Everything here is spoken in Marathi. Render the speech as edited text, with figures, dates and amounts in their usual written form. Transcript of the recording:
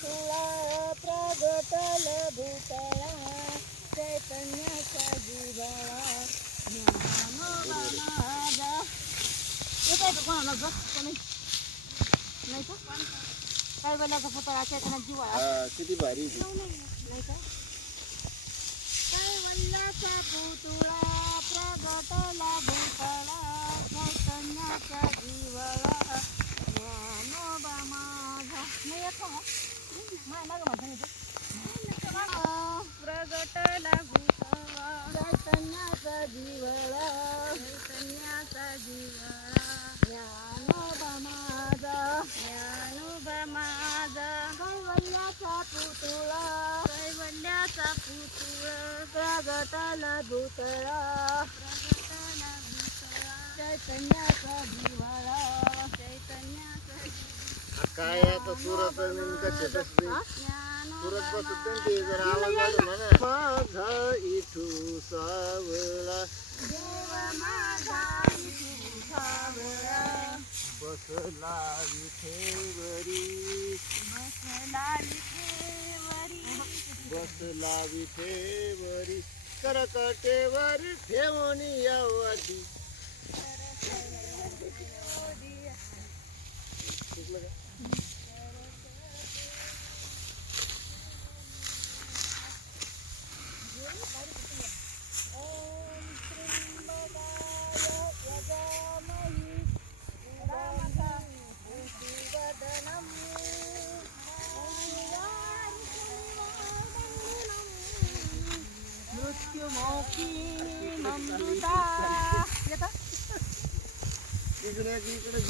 तुला प्रगटल भूतळा चैतन्याचा जिव्हाळा ज्ञानोबा माझा. येत आहे का कोणाला बघ कोणी नाही का काय बैलाचा पुतळा चैतन्याचा जिव्हाळा किती भारी ती. नाही का कैवल्याचा पुतळा प्रगटला भूतळा चैतन्याचा जिव्हाळा ज्ञानोबा माझा. नाही येत का माग प्रगटला भूतळा चैतन्याचा जिव्हाळा चैतन्याचा जिव्हाळा ज्ञानोबा माझा ज्ञानोबा माझा. कैवल्याचा पुतळा कैवल्याचा पुतळा प्रगटला भूतळा प्रगटला भूतळा चैतन्याचा जिव्हाळा चैतन्याचा काय आता सुरत कसे सुरत पासून त्यांची जर आवाज वाढवला ना. माझा इथू सावळा देव माझा इथू सावळा बसला विठेवरी बसला विठेवरी बसला विठेवरी करकटेवर ठेवून यावती. शिकलं का? मृत्युमोक्षी ममृता. इकडे इकडे